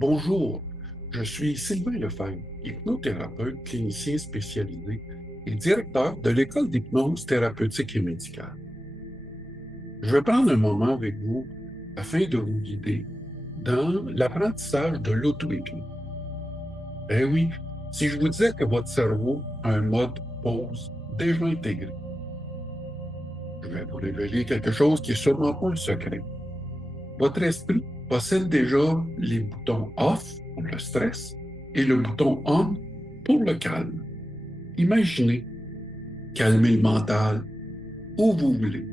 Bonjour, je suis Sylvain Lefebvre, hypnothérapeute clinicien spécialisé et directeur de l'École d'hypnose thérapeutique et médicale. Je vais prendre un moment avec vous afin de vous guider dans l'apprentissage de l'auto-hypnose. Eh oui, si je vous disais que votre cerveau a un mode pause déjà intégré, je vais vous révéler quelque chose qui est sûrement pas un secret. Votre esprit possède déjà les boutons off pour le stress et le bouton on pour le calme. Imaginez calmer le mental où vous voulez,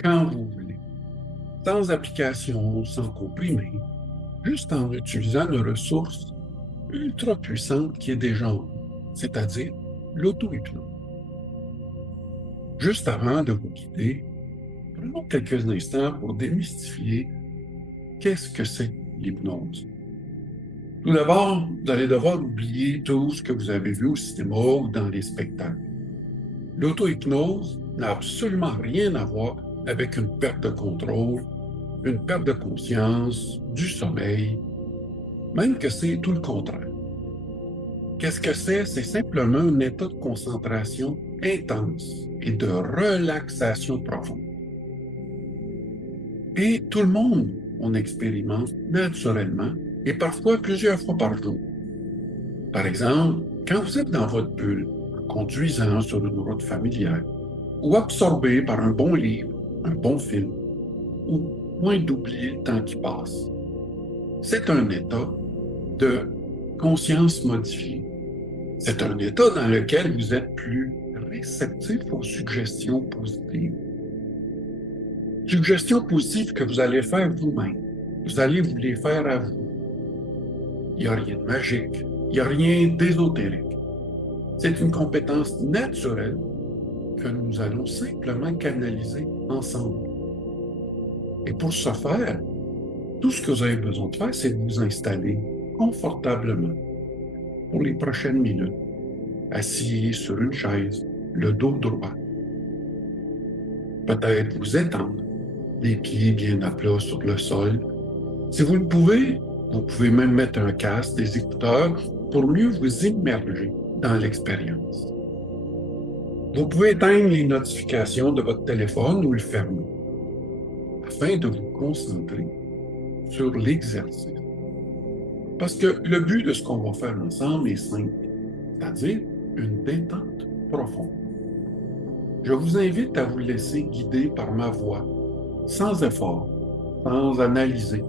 quand vous voulez, sans application, sans comprimer, juste en utilisant une ressource ultra puissante qui est déjà en vous, c'est-à-dire l'auto-hypnose. Juste avant de vous guider, prenons quelques instants pour démystifier qu'est-ce que c'est l'hypnose. Tout d'abord, vous allez devoir oublier tout ce que vous avez vu au cinéma ou dans les spectacles. L'auto-hypnose n'a absolument rien à voir avec une perte de contrôle, une perte de conscience, du sommeil, même que c'est tout le contraire. Qu'est-ce que c'est? C'est simplement un état de concentration intense et de relaxation profonde. Et tout le monde en expérimente naturellement et parfois plusieurs fois par jour. Par exemple, quand vous êtes dans votre bulle, en conduisant sur une route familière, ou absorbé par un bon livre, un bon film, ou moins d'oublier le temps qui passe. C'est un état de conscience modifiée. C'est un état dans lequel vous êtes plus réceptif aux suggestions positives. Suggestions positives que vous allez faire vous-même. Vous allez vous les faire à vous. Il n'y a rien de magique. Il n'y a rien d'ésotérique. C'est une compétence naturelle que nous allons simplement canaliser ensemble. Et pour ce faire, tout ce que vous avez besoin de faire, c'est de vous installer confortablement pour les prochaines minutes, assis sur une chaise, le dos droit. Peut-être vous étendre, les pieds bien à plat sur le sol. Si vous le pouvez, vous pouvez même mettre un casque, des écouteurs pour mieux vous immerger dans l'expérience. Vous pouvez éteindre les notifications de votre téléphone ou le fermer afin de vous concentrer sur l'exercice. Parce que le but de ce qu'on va faire ensemble est simple, c'est-à-dire une détente profonde. Je vous invite à vous laisser guider par ma voix, sans effort, sans analyser,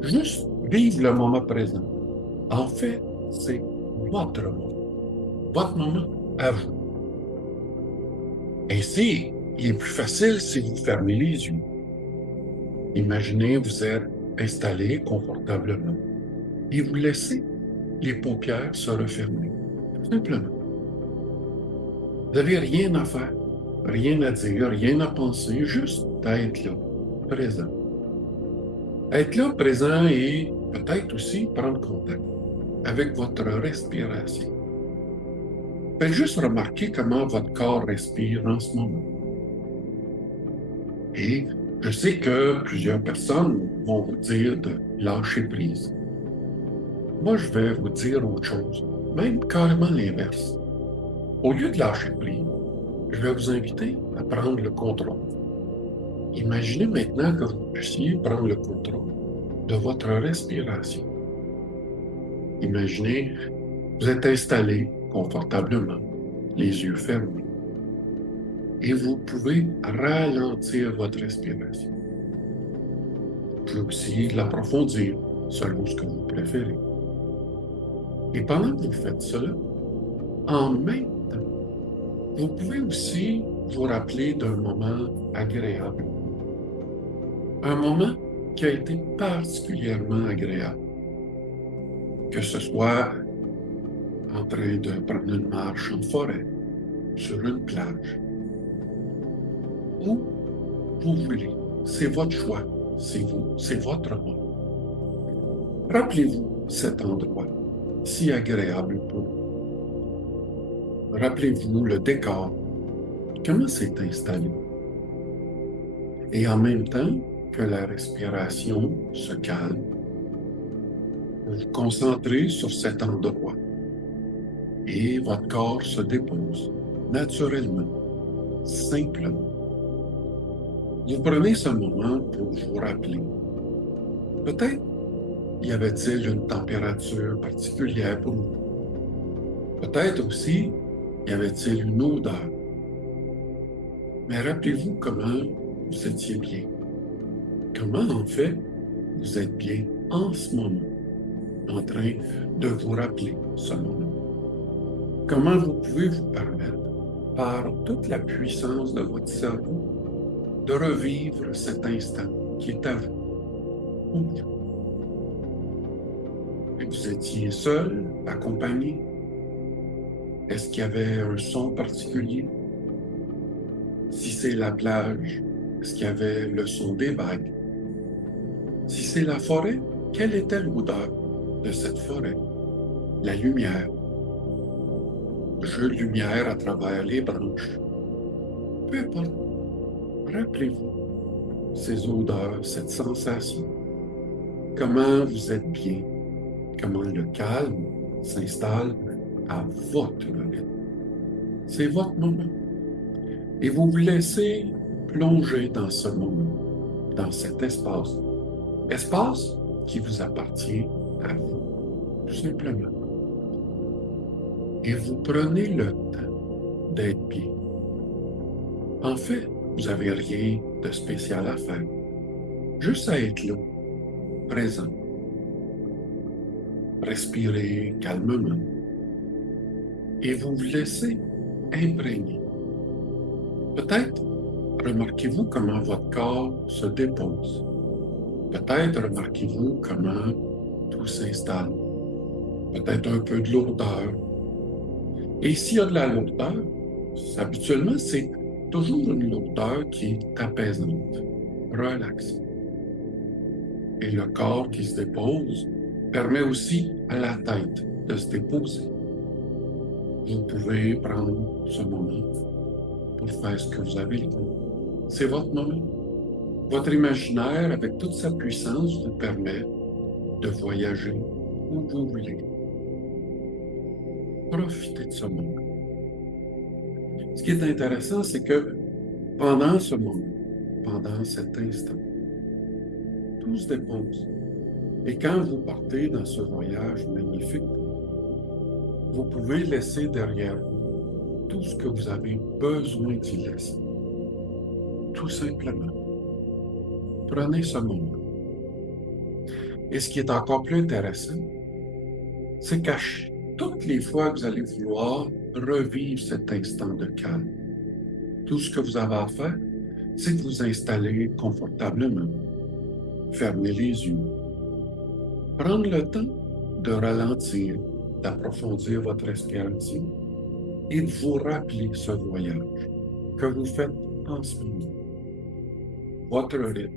juste vivre le moment présent. En fait, c'est votre moment à vous. Ainsi, il est plus facile si vous fermez les yeux. Imaginez vous êtes installé confortablement et vous laissez les paupières se refermer, tout simplement. Vous n'avez rien à faire, rien à dire, rien à penser, juste être là, présent. Être là, présent et peut-être aussi prendre contact avec votre respiration. Faites juste remarquer comment votre corps respire en ce moment. Et je sais que plusieurs personnes vont vous dire de lâcher prise. Moi, je vais vous dire autre chose, même carrément l'inverse. Au lieu de lâcher prise, je vais vous inviter à prendre le contrôle. Imaginez maintenant que vous puissiez prendre le contrôle de votre respiration. Imaginez, vous êtes installé confortablement, les yeux fermés, et vous pouvez ralentir votre respiration. Vous pouvez aussi l'approfondir selon ce que vous préférez. Et pendant que vous faites cela, en même temps, vous pouvez aussi vous rappeler d'un moment agréable. Un moment qui a été particulièrement agréable. Que ce soit en train de prendre une marche en forêt, sur une plage, où vous voulez. C'est votre choix, c'est vous, c'est votre moment. Rappelez-vous cet endroit si agréable pour vous. Rappelez-vous le décor, comment c'est installé. Et en même temps que la respiration se calme, Vous vous concentrez sur cet endroit et votre corps se dépose naturellement, simplement. Vous prenez ce moment pour vous rappeler. Peut-être y avait-il une température particulière pour vous. Peut-être aussi y avait-il une odeur. Mais rappelez-vous comment vous étiez bien. Comment, en fait, vous êtes bien en ce moment, en train de vous rappeler ce moment. Comment vous pouvez vous permettre, par toute la puissance de votre cerveau, de revivre cet instant qui est à vous. Et vous étiez seul, accompagné. Est-ce qu'il y avait un son particulier? Si c'est la plage, est-ce qu'il y avait le son des vagues? Si c'est la forêt, quelle était l'odeur de cette forêt? La lumière, le jeu de lumière à travers les branches. Peu importe, rappelez-vous ces odeurs, cette sensation. Comment vous êtes bien, comment le calme s'installe à votre rythme. C'est votre moment. Et vous vous laissez plonger dans ce moment, dans cet espace. Espace qui vous appartient à vous, tout simplement. Et vous prenez le temps d'être bien. En fait, vous n'avez rien de spécial à faire. Juste à être là, présent. Respirez calmement. Et vous vous laissez imprégner. Peut-être remarquez-vous comment votre corps se dépose. Peut-être remarquez-vous comment tout s'installe. Peut-être un peu de lourdeur. Et s'il y a de la lourdeur, habituellement, c'est toujours une lourdeur qui est apaisante, relaxante. Et le corps qui se dépose permet aussi à la tête de se déposer. Vous pouvez prendre ce moment pour faire ce que vous avez le goût. C'est votre moment. Votre imaginaire, avec toute sa puissance, vous permet de voyager où vous voulez. Profitez de ce moment. Ce qui est intéressant, c'est que pendant ce moment, pendant cet instant, tout se dépose. Et quand vous partez dans ce voyage magnifique, vous pouvez laisser derrière vous tout ce que vous avez besoin d'y laisser. Tout simplement. Prenez ce moment. Et ce qui est encore plus intéressant, c'est qu'à toutes les fois que vous allez vouloir revivre cet instant de calme, tout ce que vous avez à faire, c'est de vous installer confortablement. Fermez les yeux. Prendre le temps de ralentir, d'approfondir votre respiration et de vous rappeler ce voyage que vous faites en ce moment. Votre rythme.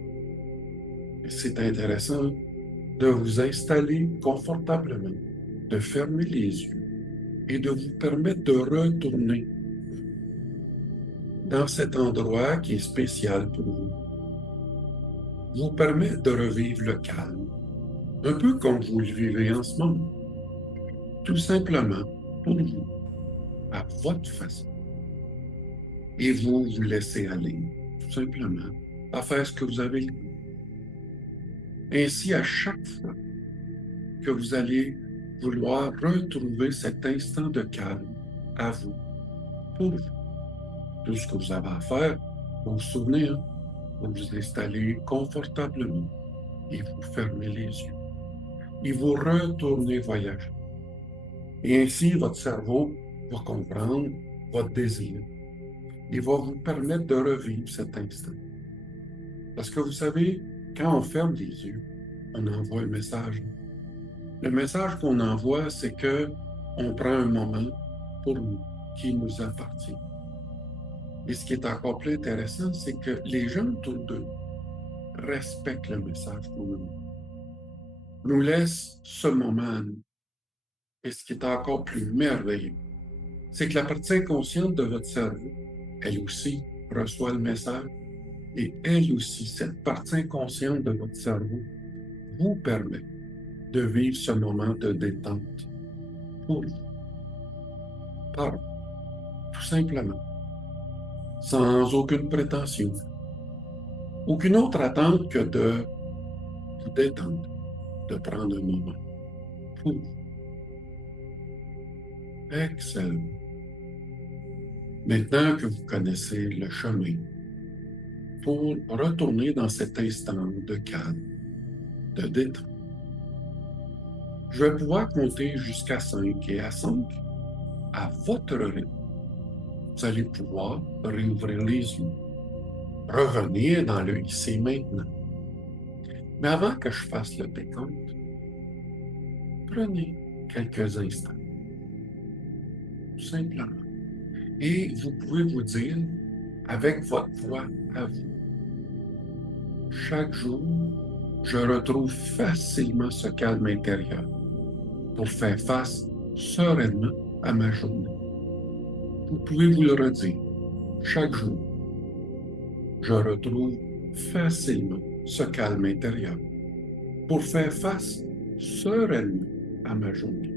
Et c'est intéressant de vous installer confortablement, de fermer les yeux et de vous permettre de retourner dans cet endroit qui est spécial pour vous. Vous permet de revivre le calme, un peu comme vous le vivez en ce moment, tout simplement pour vous, à votre façon. Et vous vous laissez aller, tout simplement, à faire ce que vous avez le goût. Ainsi, à chaque fois que vous allez vouloir retrouver cet instant de calme à vous, pour vous, tout ce que vous avez à faire, vous vous souvenez, vous vous installez confortablement et vous fermez les yeux. Et vous retournez voyager. Et ainsi, votre cerveau va comprendre votre désir et va vous permettre de revivre cet instant. Parce que vous savez, quand on ferme les yeux, on envoie un message. Le message qu'on envoie, c'est que on prend un moment pour nous, qui nous appartient. Et ce qui est encore plus intéressant, c'est que les gens autour d'eux respectent le message qu'on nous laissent ce moment à nous. Et ce qui est encore plus merveilleux, c'est que la partie inconsciente de votre cerveau, elle aussi reçoit le message et elle aussi, cette partie inconsciente de votre cerveau, vous permet de vivre ce moment de détente pour vous, par vous, tout simplement, sans aucune prétention, aucune autre attente que de vous détendre, de prendre un moment pour vous. Excellent. Maintenant que vous connaissez le chemin, pour retourner dans cet instant de calme, de détente, je vais pouvoir compter jusqu'à 5 et à 5, à votre rythme, vous allez pouvoir réouvrir les yeux, revenir dans le ici et maintenant. Mais avant que je fasse le décompte, prenez quelques instants, tout simplement. Et vous pouvez vous dire, avec votre voix à vous, chaque jour, je retrouve facilement ce calme intérieur pour faire face sereinement à ma journée. Vous pouvez vous le redire, chaque jour, je retrouve facilement ce calme intérieur pour faire face sereinement à ma journée.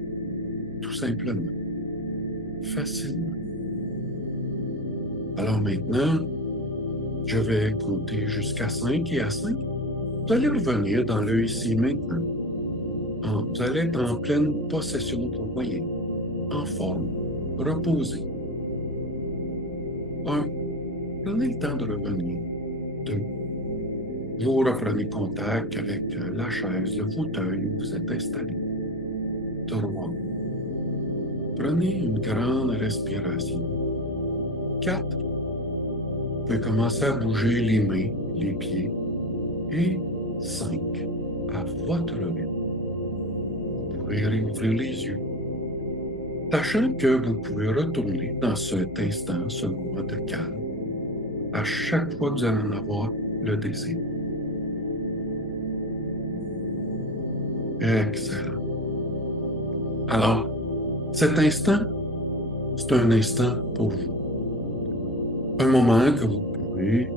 Tout simplement, facilement. Alors maintenant, je vais compter jusqu'à 5 et à 5, vous allez revenir dans le ici et maintenant. Vous allez être en pleine possession de vos moyens, en forme, reposé. 1. Prenez le temps de revenir. 2. Vous reprenez contact avec la chaise, le fauteuil où vous êtes installé. 3. Prenez une grande respiration. 4. Vous pouvez commencer à bouger les mains, les pieds. Et 5. À votre rythme, vous pouvez réouvrir les yeux, sachant que vous pouvez retourner dans cet instant, ce moment de calme, à chaque fois que vous allez en avoir le désir. Excellent. Alors, cet instant, c'est un instant pour vous. Un moment que vous pouvez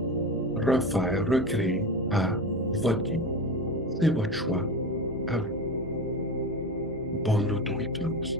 refaire, recréer à votre guise. C'est votre choix à vous. Bonne auto-hypnose.